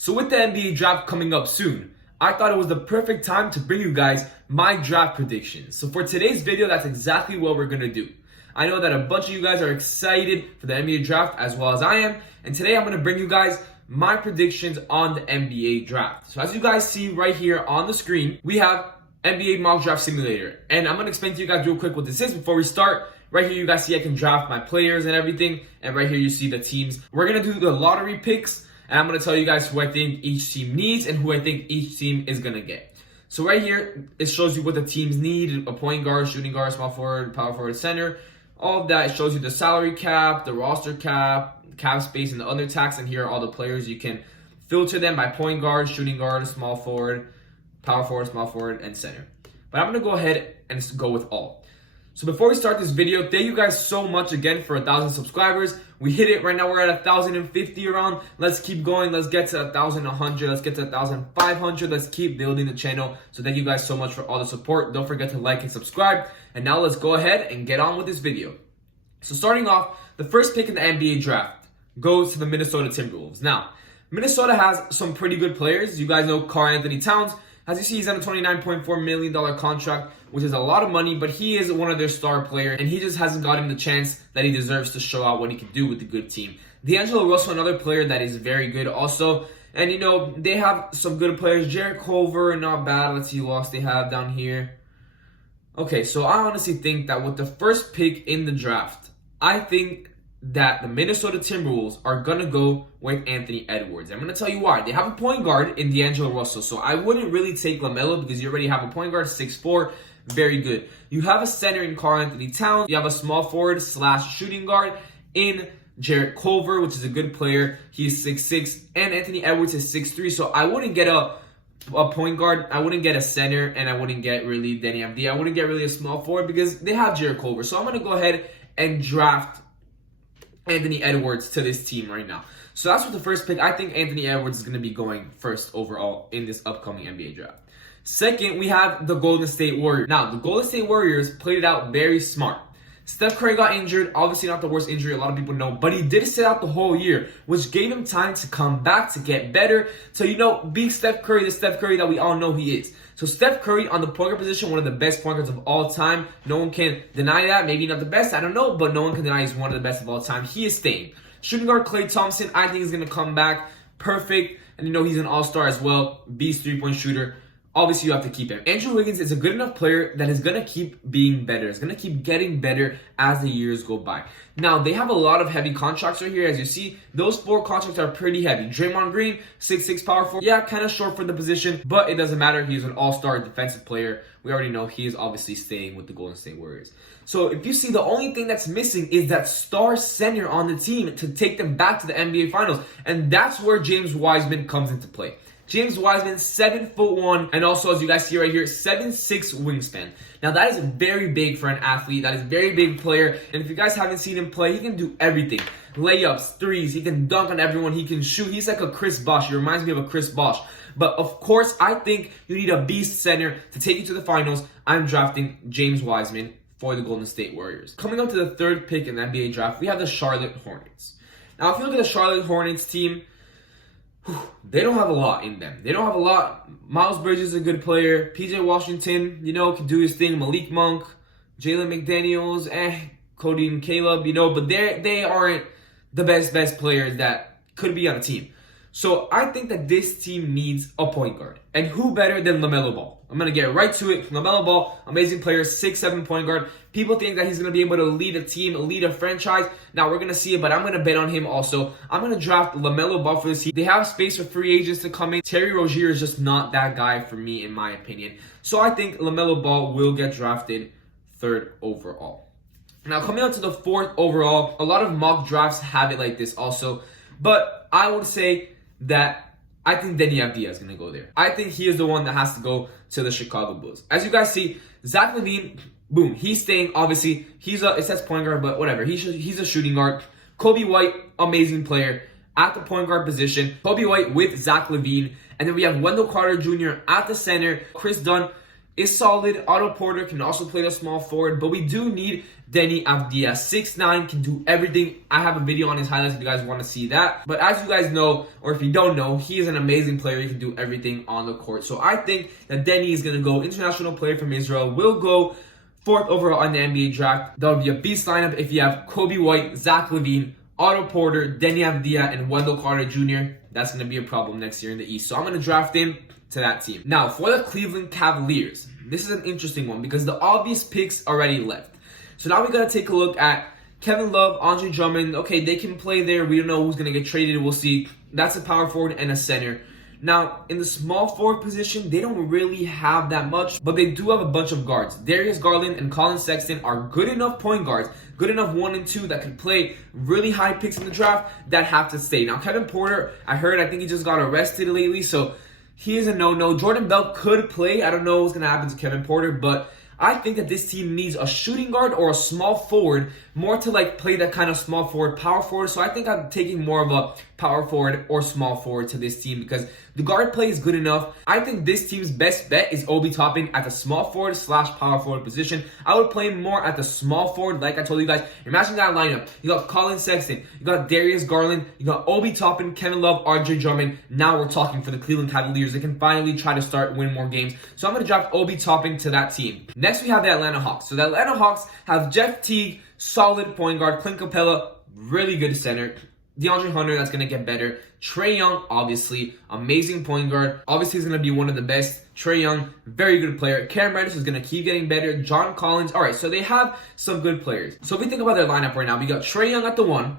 So with the NBA draft coming up soon, I thought it was the perfect time to bring you guys my draft predictions. So for today's video, that's exactly what we're going to do. I know that a bunch of you guys are excited for the NBA draft as well as I am. And today I'm going to bring you guys my predictions on the NBA draft. So as you guys see right here on the screen, we have NBA Mock Draft Simulator. And I'm going to explain to you guys real quick what this is before we start. Right here you guys see I can draft my players and everything. And right here you see the teams. We're going to do the lottery picks. And I'm going to tell you guys who I think each team needs and who I think each team is going to get. So right here, it shows you what the teams need. A point guard, shooting guard, small forward, power forward, center. All of that. It shows you the salary cap, the roster cap, cap space, and the other tax. And here are all the players. You can filter them by point guard, shooting guard, small forward, power forward, small forward, and center. But I'm going to go ahead and go with all. So before we start this video, thank you guys so much again for 1,000 subscribers. We hit it. Right now we're at 1,050 around. Let's keep going. Let's get to 1,100. Let's get to 1,500. Let's keep building the channel. So thank you guys so much for all the support. Don't forget to like and subscribe. And now let's go ahead and get on with this video. So starting off, the first pick in the NBA draft goes to the Minnesota Timberwolves. Now, Minnesota has some pretty good players. You guys know Karl-Anthony Towns. As you see, he's on a $29.4 million contract, which is a lot of money, but he is one of their star players, and he just hasn't gotten the chance that he deserves to show out what he can do with a good team. D'Angelo Russell, another player that is very good also, and you know, they have some good players. Jarrett Culver, not bad. Let's see who else they have down here. Okay, so I honestly think that with the first pick in the draft, I think that the Minnesota Timberwolves are going to go with Anthony Edwards. I'm going to tell you why. They have a point guard in D'Angelo Russell, so I wouldn't really take LaMelo because you already have a point guard, 6'4", very good. You have a center in Karl-Anthony Towns. You have a small forward / shooting guard in Jarrett Culver, which is a good player. He's 6'6", and Anthony Edwards is 6'3", so I wouldn't get a point guard, I wouldn't get a center, and I wouldn't get really Denny Avdija. I wouldn't get really a small forward because they have Jarrett Culver. So I'm going to go ahead and draft Anthony Edwards to this team right now. So that's what the first pick. I think Anthony Edwards is going to be going first overall in this upcoming NBA draft. Second, we have the Golden State Warriors. Now, the Golden State Warriors played it out very smart. Steph Curry got injured. Obviously not the worst injury, a lot of people know, but he did sit out the whole year, which gave him time to come back, to get better, to, you know, be Steph Curry, the Steph Curry that we all know he is. So Steph Curry on the point guard position, one of the best point guards of all time. No one can deny that. Maybe not the best, I don't know, but no one can deny he's one of the best of all time. He is staying. Shooting guard Klay Thompson, I think is going to come back perfect. And you know, he's an all-star as well. Beast three-point shooter. Obviously, you have to keep him. Andrew Wiggins is a good enough player that is going to keep being better. It's going to keep getting better as the years go by. Now, they have a lot of heavy contracts right here. As you see, those 4 contracts are pretty heavy. Draymond Green, 6'6", power forward. Yeah, kind of short for the position, but it doesn't matter. He's an all-star defensive player. We already know he is obviously staying with the Golden State Warriors. So if you see, the only thing that's missing is that star center on the team to take them back to the NBA Finals. And that's where James Wiseman comes into play. James Wiseman, 7'1", and also, as you guys see right here, 7'6" wingspan. Now, that is very big for an athlete. That is a very big player. And if you guys haven't seen him play, he can do everything. Layups, threes, he can dunk on everyone, he can shoot. He's like a Chris Bosh. He reminds me of a Chris Bosh. But, of course, I think you need a beast center to take you to the finals. I'm drafting James Wiseman for the Golden State Warriors. Coming up to the third pick in the NBA draft, we have the Charlotte Hornets. Now, if you look at the Charlotte Hornets team, they don't have a lot in them. They don't have a lot. Miles Bridges is a good player. PJ Washington, you know, can do his thing. Malik Monk, Jalen McDaniels, Cody and Caleb, you know, but they aren't the best players that could be on a team. So I think that this team needs a point guard. And who better than LaMelo Ball? I'm going to get right to it. LaMelo Ball, amazing player, 6'7" point guard. People think that he's going to be able to lead a team, lead a franchise. Now, we're going to see it, but I'm going to bet on him also. I'm going to draft LaMelo Ball for this team. They have space for free agents to come in. Terry Rozier is just not that guy for me, in my opinion. So I think LaMelo Ball will get drafted 3rd overall. Now, coming on to the 4th overall, a lot of mock drafts have it like this also. But I would say that I think Denny Avdija is going to go there. I think he is the one that has to go to the Chicago Bulls. As you guys see, Zach LaVine, boom, he's staying. Obviously, it says point guard, but whatever. He's a shooting guard. Kobe White, amazing player at the point guard position. Kobe White with Zach LaVine. And then we have Wendell Carter Jr. at the center. Chris Dunn is solid. Otto Porter can also play the small forward, but we do need Deni Avdija. 6'9", can do everything. I have a video on his highlights if you guys want to see that. But as you guys know, or if you don't know, he is an amazing player. He can do everything on the court. So I think that Deni is going to go international player from Israel. Will go 4th overall in the NBA draft. That would be a beast lineup if you have Kobe White, Zach LaVine, Otto Porter, Deni Avdija, and Wendell Carter Jr. That's going to be a problem next year in the East. So I'm going to draft him to that team. Now, for the Cleveland Cavaliers, this is an interesting one because the obvious picks already left. So now we got to take a look at Kevin Love, Andre Drummond. Okay, they can play there. We don't know who's going to get traded. We'll see. That's a power forward and a center. Now, in the small forward position, they don't really have that much, but they do have a bunch of guards. Darius Garland and Colin Sexton are good enough point guards, good enough 1 and 2 that could play really high picks in the draft that have to stay. Now, Kevin Porter, I think he just got arrested lately, so he is a no-no. Jordan Bell could play. I don't know what's going to happen to Kevin Porter, but I think that this team needs a shooting guard or a small forward more to like play that kind of small forward, power forward. So I think I'm taking more of a power forward or small forward to this team because the guard play is good enough. I think this team's best bet is Obi Toppin at the small forward / power forward position. I would play him more at the small forward, like I told you guys. Imagine that lineup. You got Colin Sexton, you got Darius Garland, you got Obi Toppin, Kevin Love, RJ Drummond. Now we're talking for the Cleveland Cavaliers. They can finally try to start winning more games. So I'm going to draft Obi Toppin to that team. Next, we have the Atlanta Hawks. So the Atlanta Hawks have Jeff Teague, solid point guard, Clint Capella, really good center. DeAndre Hunter, that's going to get better. Trae Young, obviously, amazing point guard. Obviously, he's going to be one of the best. Trae Young, very good player. Cam Reddish is going to keep getting better. John Collins. All right, so they have some good players. So if we think about their lineup right now, we got Trae Young at the 1.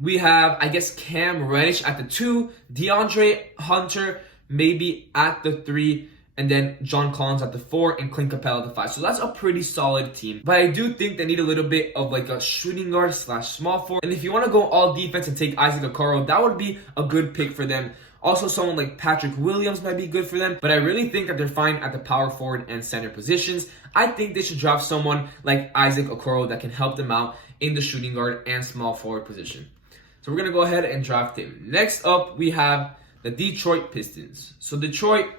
We have, I guess, Cam Reddish at the 2. DeAndre Hunter maybe at the 3. And then John Collins at the 4 and Clint Capella at the 5. So that's a pretty solid team. But I do think they need a little bit of like a shooting guard / small forward. And if you want to go all defense and take Isaac Okoro, that would be a good pick for them. Also, someone like Patrick Williams might be good for them. But I really think that they're fine at the power forward and center positions. I think they should draft someone like Isaac Okoro that can help them out in the shooting guard and small forward position. So we're going to go ahead and draft him. Next up, we have the Detroit Pistons. So Detroit,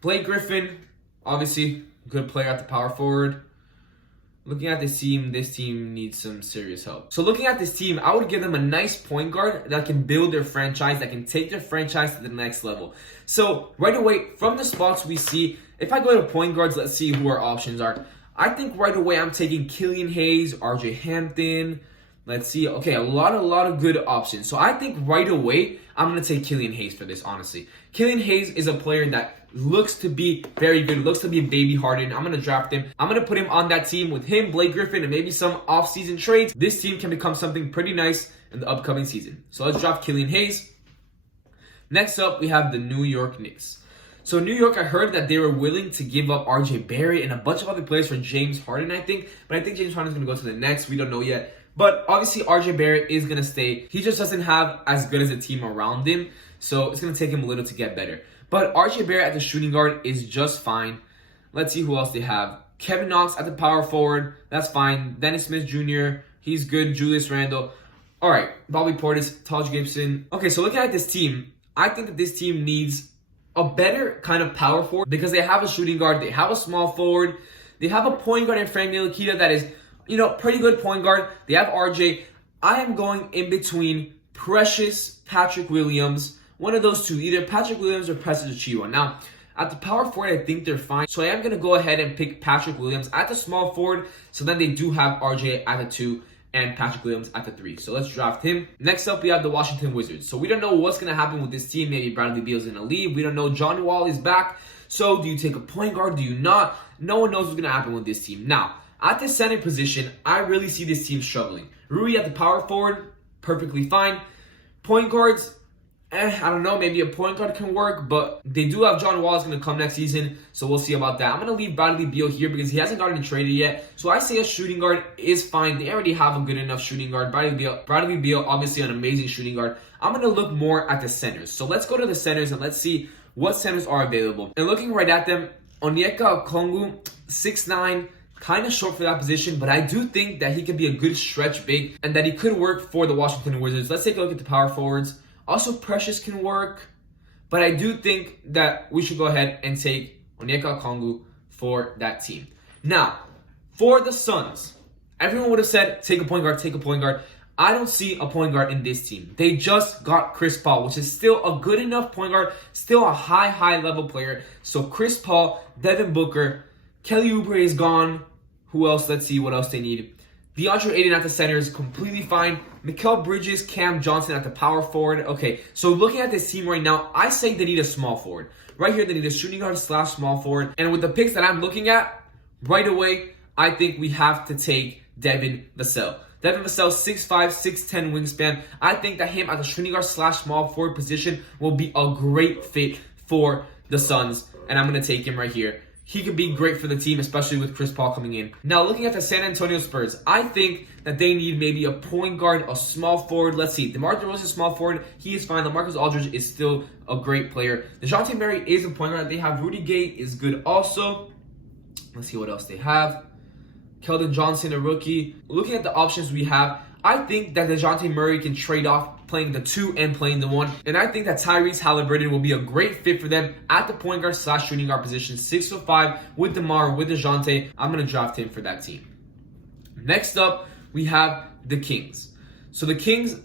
Blake Griffin, obviously, good player at the power forward. Looking at this team needs some serious help. So looking at this team, I would give them a nice point guard that can build their franchise, that can take their franchise to the next level. So right away, from the spots we see, if I go to point guards, let's see who our options are. I think right away I'm taking Killian Hayes, RJ Hampton. Let's see. Okay, a lot of good options. So I think right away, I'm going to take Killian Hayes for this, honestly. Killian Hayes is a player that looks to be very good, looks to be baby hardened. I'm going to draft him. I'm going to put him on that team with him, Blake Griffin, and maybe some off-season trades. This team can become something pretty nice in the upcoming season. So let's draft Killian Hayes. Next up, we have the New York Knicks. So New York, I heard that they were willing to give up RJ Barrett and a bunch of other players for James Harden, I think. But I think James Harden is going to go to the Nets. We don't know yet. But obviously, RJ Barrett is going to stay. He just doesn't have as good as a team around him. So it's going to take him a little to get better. But RJ Barrett at the shooting guard is just fine. Let's see who else they have. Kevin Knox at the power forward. That's fine. Dennis Smith Jr. He's good. Julius Randle. All right. Bobby Portis, Taj Gibson. Okay, so looking at this team, I think that this team needs a better kind of power forward because they have a shooting guard. They have a small forward. They have a point guard in Frank Ntilikina that is, pretty good point guard. They have RJ. I am going in between Precious, Patrick Williams, one of those two, either Patrick Williams or Precious Achiuwa. Now, at the power forward, I think they're fine. So I am going to go ahead and pick Patrick Williams at the small forward. So then they do have RJ at the 2 and Patrick Williams at the 3. So let's draft him. Next up, we have the Washington Wizards. So we don't know what's going to happen with this team. Maybe Bradley Beal's going to leave. We don't know. John Wall is back. So do you take a point guard? Do you not? No one knows what's going to happen with this team. Now, at the center position, I really see this team struggling. Rui at the power forward, perfectly fine. Point guards, I don't know, maybe a point guard can work, but they do have John Wall is going to come next season, so we'll see about that. I'm going to leave Bradley Beal here because he hasn't gotten traded yet, so I say a shooting guard is fine. They already have a good enough shooting guard. Bradley Beal, obviously an amazing shooting guard. I'm going to look more at the centers. So let's go to the centers and let's see what centers are available. And looking right at them, Onyeka Okongwu, 6'9", kind of short for that position, but I do think that he could be a good stretch big and that he could work for the Washington Wizards. Let's take a look at the power forwards. Also, Precious can work, but I do think that we should go ahead and take Onyeka Okongwu for that team. Now, for the Suns, everyone would have said, take a point guard, take a point guard. I don't see a point guard in this team. They just got Chris Paul, which is still a good enough point guard, still a high level player. So Chris Paul, Devin Booker, Kelly Oubre is gone. Who else? Let's see what else they need. DeAndre Ayton at the center is completely fine. Mikal Bridges, Cam Johnson at the power forward. Okay, so looking at this team right now, I say they need a small forward. Right here, they need a shooting guard / small forward. And with the picks that I'm looking at, right away, I think we have to take Devin Vassell. Devin Vassell, 6'5", 6'10" wingspan. I think that him at the shooting guard / small forward position will be a great fit for the Suns. And I'm going to take him right here. He could be great for the team, especially with Chris Paul coming in. Now, looking at the San Antonio Spurs, I think that they need maybe a point guard, a small forward. Let's see. DeMar DeRozan is small forward. He is fine. LaMarcus Aldridge is still a great player. DeJounte Murray is a point guard. They have Rudy Gay is good also. Let's see what else they have. Keldon Johnson, a rookie. Looking at the options we have, I think that DeJounte Murray can trade off playing the 2 and playing the 1. And I think that Tyrese Halliburton will be a great fit for them at the point guard / shooting guard position. 6'5" with DeMar, with DeJounte. I'm going to draft him for that team. Next up, we have the Kings. So the Kings,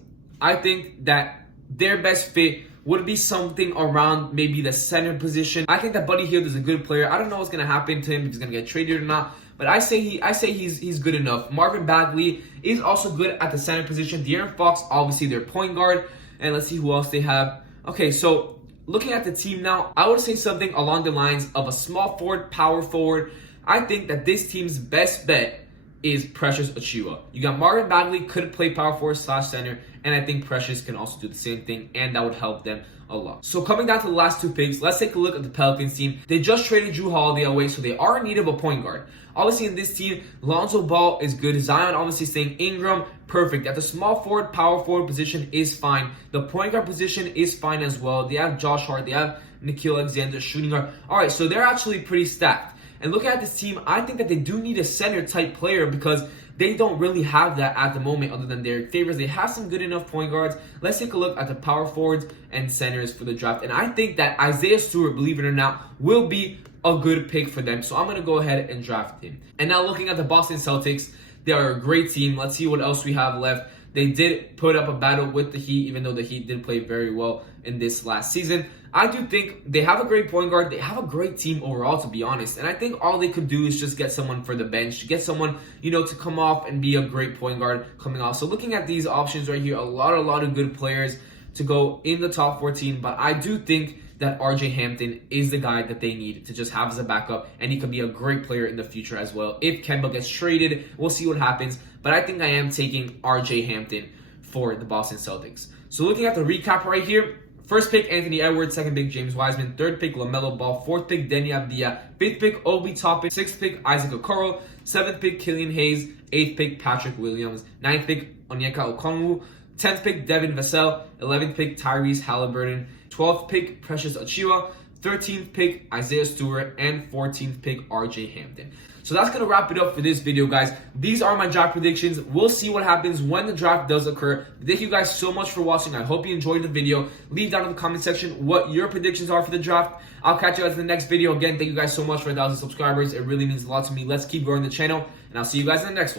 I think that their best fit would be something around maybe the center position. I think that Buddy Hield is a good player. I don't know what's going to happen to him, if he's going to get traded or not. But I say he's good enough. Marvin Bagley is also good at the center position. De'Aaron Fox, obviously their point guard. And let's see who else they have. Okay, so looking at the team now, I would say something along the lines of a small forward, power forward. I think that this team's best bet is Precious Achiuwa. You got Marvin Bagley, could play power forward / center. And I think Precious can also do the same thing. And that would help them a lot. So coming down to the last 2 picks, let's take a look at the Pelicans team. They just traded Jrue Holiday away, so they are in need of a point guard. Obviously in this team, Lonzo Ball is good. Zion obviously staying. Ingram, perfect. At the small forward, power forward position is fine. The point guard position is fine as well. They have Josh Hart. They have Nickeil Alexander, shooting guard. All right, so they're actually pretty stacked. And looking at this team, I think that they do need a center type player because they don't really have that at the moment other than their favors. They have some good enough point guards. Let's take a look at the power forwards and centers for the draft. And I think that Isaiah Stewart, believe it or not, will be a good pick for them. So I'm going to go ahead and draft him. And now looking at the Boston Celtics, they are a great team. Let's see what else we have left. They did put up a battle with the Heat, even though the Heat did play very well in this last season. I do think they have a great point guard. They have a great team overall, to be honest. And I think all they could do is just get someone for the bench, get someone, to come off and be a great point guard coming off. So looking at these options right here, a lot of good players to go in the top 14. But I do think that RJ Hampton is the guy that they need to just have as a backup, and he could be a great player in the future as well. If Kemba gets traded, we'll see what happens. But I think I am taking RJ Hampton for the Boston Celtics. So looking at the recap right here, first pick, Anthony Edwards. Second pick, James Wiseman. Third pick, LaMelo Ball. Fourth pick, Deni Avdija. Fifth pick, Obi Toppin. Sixth pick, Isaac Okoro. Seventh pick, Killian Hayes. Eighth pick, Patrick Williams. Ninth pick, Onyeka Okongwu. 10th pick, Devin Vassell. 11th pick, Tyrese Halliburton. 12th pick, Precious Achiuwa. 13th pick, Isaiah Stewart. And 14th pick, RJ Hampton. So that's going to wrap it up for this video, guys. These are my draft predictions. We'll see what happens when the draft does occur. Thank you guys so much for watching. I hope you enjoyed the video. Leave down in the comment section what your predictions are for the draft. I'll catch you guys in the next video. Again, thank you guys so much for 1,000 subscribers. It really means a lot to me. Let's keep growing the channel, and I'll see you guys in the next one.